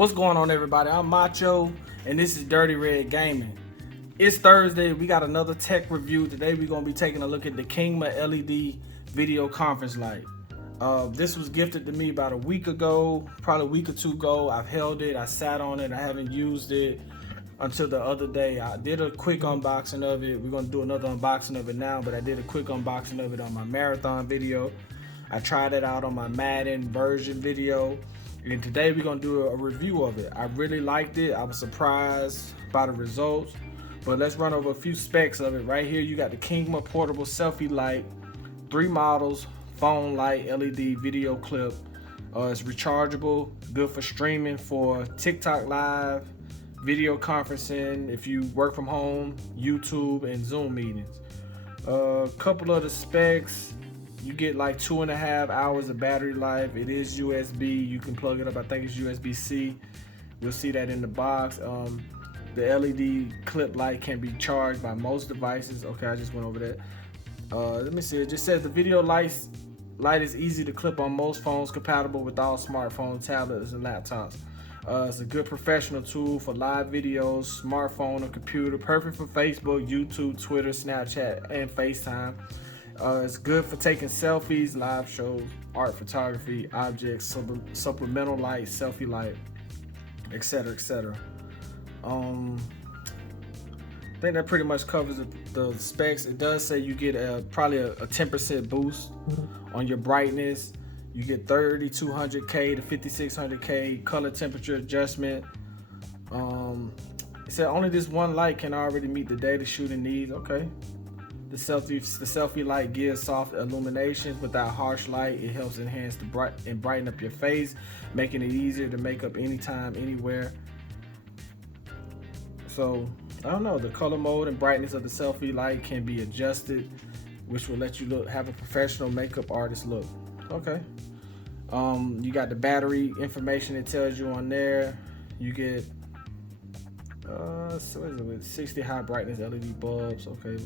What's going on, everybody? I'm Macho, and this is Dirty Red Gaming. It's Thursday. We got another tech review. Today we're going to be taking a look at the Kingma LED video conference light. This was gifted to me about a week ago, probably a week or two ago. I've held it, I sat on it, I haven't used it until the other day. I did a quick unboxing of it. We're going to do another unboxing of it now, but I did a quick unboxing of it on my marathon video. I tried it out on my Madden version video. And today we're gonna do a review of it. I really liked it. I was surprised by the results. But let's run over a few specs of it. Right here, you got the Kingma portable selfie light, 3 models, phone light, LED video clip. It's rechargeable, good for streaming for TikTok live, video conferencing, if you work from home, YouTube, and Zoom meetings. A couple of the specs. You get like 2.5 hours of battery life. It is USB. You can plug it up. I think it's USB-C. We'll see that in the box. The LED clip light can be charged by most devices. Okay, I just went over that. Let me see. It just says the video light is easy to clip on most phones, compatible with all smartphones, tablets, and laptops. It's a good professional tool for live videos, smartphone or computer. Perfect for Facebook, YouTube, Twitter, Snapchat, and FaceTime. It's good for taking selfies, live shows, art photography, objects, supplemental light, selfie light, etc., etc. I think that pretty much covers the specs. It does say you get probably a 10% boost on your brightness. You get 3200K to 5600K color temperature adjustment. It said only this one light can already meet the data shooting needs. Okay. The selfie light gives soft illuminations without harsh light. It helps enhance and brighten up your face, making it easier to make up anytime, anywhere. So, I don't know, the color mode and brightness of the selfie light can be adjusted, which will let you have a professional makeup artist look. Okay. You got the battery information it tells you on there. You get 60 high brightness LED bulbs. Okay.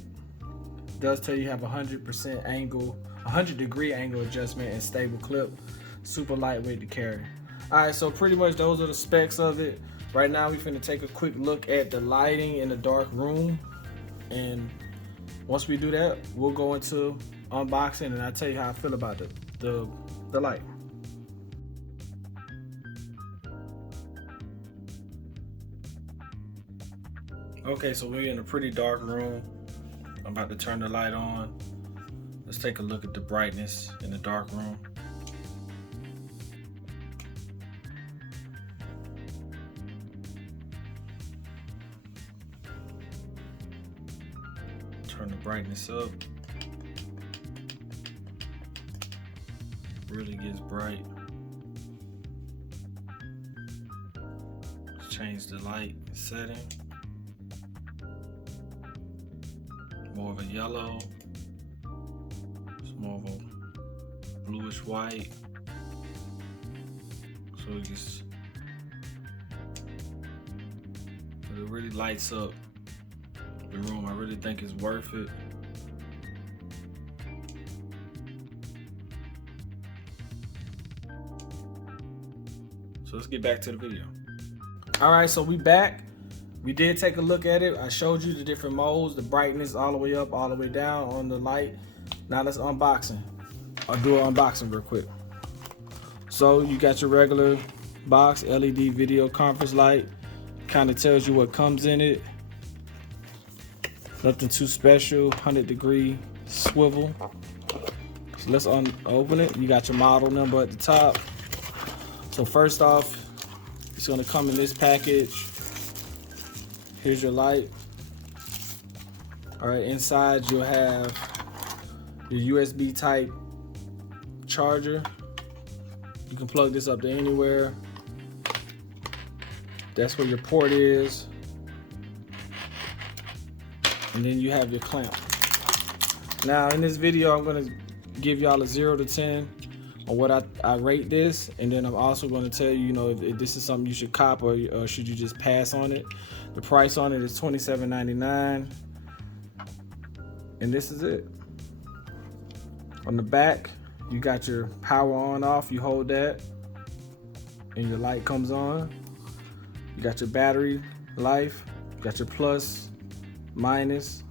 Does tell you have 100 degree angle adjustment and stable clip, super lightweight to carry. All right, so pretty much those are the specs of it. Right now we're finna take a quick look at the lighting in the dark room, and once we do that, we'll go into unboxing and I'll tell you how I feel about the light. Okay, so we're in a pretty dark room. I'm about to turn the light on. Let's take a look at the brightness in the dark room. Turn the brightness up. Really gets bright. Let's change the light setting. More of a yellow, it's more of a bluish white, so it really lights up the room. I really think it's worth it. So let's get back to the video. All right, so we back. We did take a look at it. I showed you the different modes, the brightness all the way up, all the way down on the light. Now let's unboxing. I'll do an unboxing real quick. So you got your regular box, LED video conference light. Kind of tells you what comes in it. Nothing too special, 100 degree swivel. So let's open it. You got your model number at the top. So first off, it's gonna come in this package. Here's your light. All right, inside you'll have your USB type charger. You can plug this up to anywhere. That's where your port is. And then you have your clamp. Now in this video, I'm gonna give y'all a 0 to 10 on what I rate this, and then I'm also going to tell you, if this is something you should cop or should you just pass on it. The price on it is $27.99, and this is it. On the back, you got your power on off. You hold that, and your light comes on. You got your battery life, you got your plus, minus.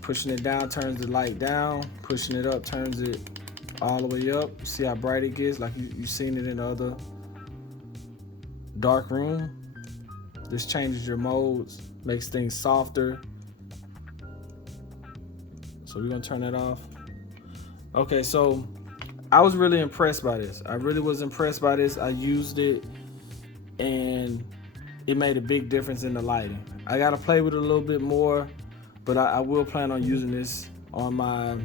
Pushing it down turns the light down, pushing it up turns it all the way up. See how bright it gets, like you've seen it in the other dark room. This changes your modes, makes things softer. So we're gonna turn that off. Okay, so I was really impressed by this. I really was impressed by this. I used it and it made a big difference in the lighting. I gotta play with it a little bit more, but I will plan on using this on my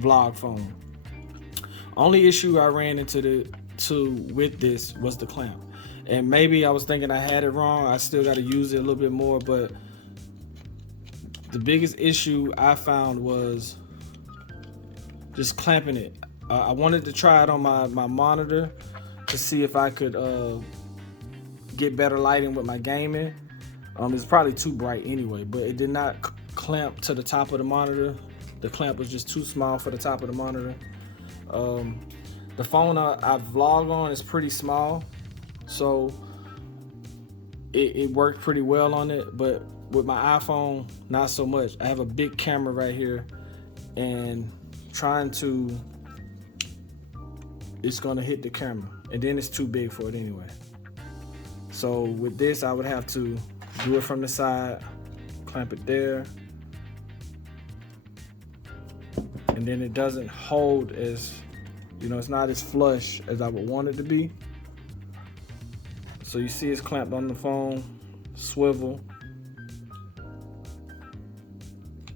vlog phone. Only issue I ran into with this was the clamp. And maybe I was thinking I had it wrong. I still got to use it a little bit more, but the biggest issue I found was just clamping it. I wanted to try it on my monitor to see if I could get better lighting with my gaming. It's probably too bright anyway, but it did not clamp to the top of the monitor. The clamp was just too small for the top of the monitor. The phone I vlog on is pretty small, so it worked pretty well on it, but with my iPhone, not so much. I have a big camera right here, and it's gonna hit the camera, and then it's too big for it anyway. So with this, I would have to do it from the side, clamp it there, and then it doesn't hold as, it's not as flush as I would want it to be. So you see it's clamped on the phone, swivel.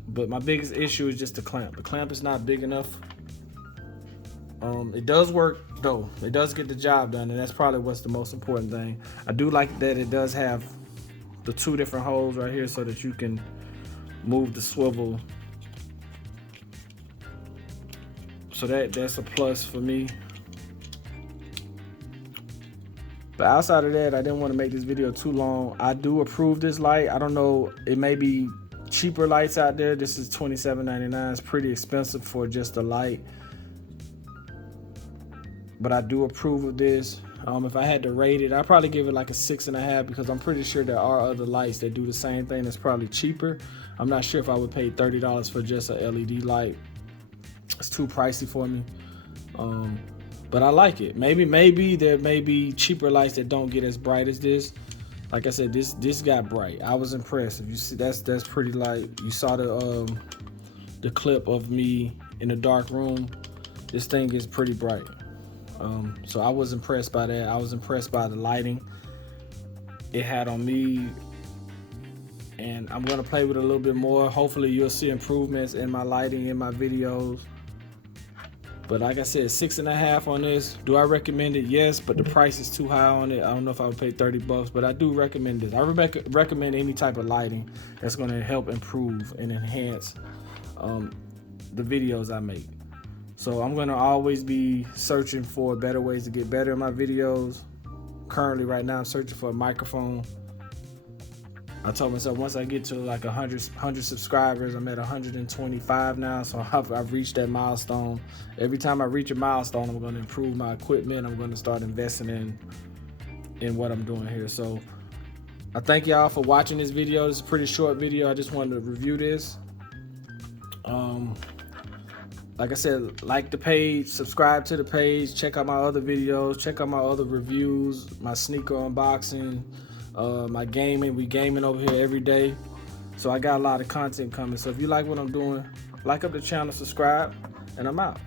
But my biggest issue is just the clamp. The clamp is not big enough. It does work though. It does get the job done, and that's probably what's the most important thing. I do like that it does have the 2 different holes right here so that you can move the swivel. So that's a plus for me. But outside of that, I didn't want to make this video too long. I do approve this light. I don't know, it may be cheaper lights out there. This is $27.99. It's pretty expensive for just a light, but I do approve of this. If I had to rate it, I'd probably give it like a 6.5, because I'm pretty sure there are other lights that do the same thing that's probably cheaper. I'm not sure if I would pay $30 for just a LED light. It's too pricey for me. But I like it. Maybe there may be cheaper lights that don't get as bright as this. Like I said, this got bright. I was impressed. If you see, that's pretty light. You saw the clip of me in a dark room. This thing is pretty bright. So I was impressed by that. I was impressed by the lighting it had on me, and I'm gonna play with it a little bit more. Hopefully you'll see improvements in my lighting in my videos. But like I said, 6.5 on this. Do I recommend it? Yes, but the price is too high on it. I don't know if I would pay $30, but I do recommend this. I recommend any type of lighting that's going to help improve and enhance the videos I make. So I'm going to always be searching for better ways to get better in my videos. Currently, right now, I'm searching for a microphone. I told myself once I get to like 100 subscribers, I'm at 125 now, so I've reached that milestone. Every time I reach a milestone, I'm going to improve my equipment. I'm going to start investing in what I'm doing here. So I thank y'all for watching this video. This is a pretty short video. I just wanted to review this. Like I said, like the page, subscribe to the page, check out my other videos, check out my other reviews, my sneaker unboxing, my gaming. We gaming over here every day, so I got a lot of content coming. So if you like what I'm doing, like up the channel, subscribe, and I'm out.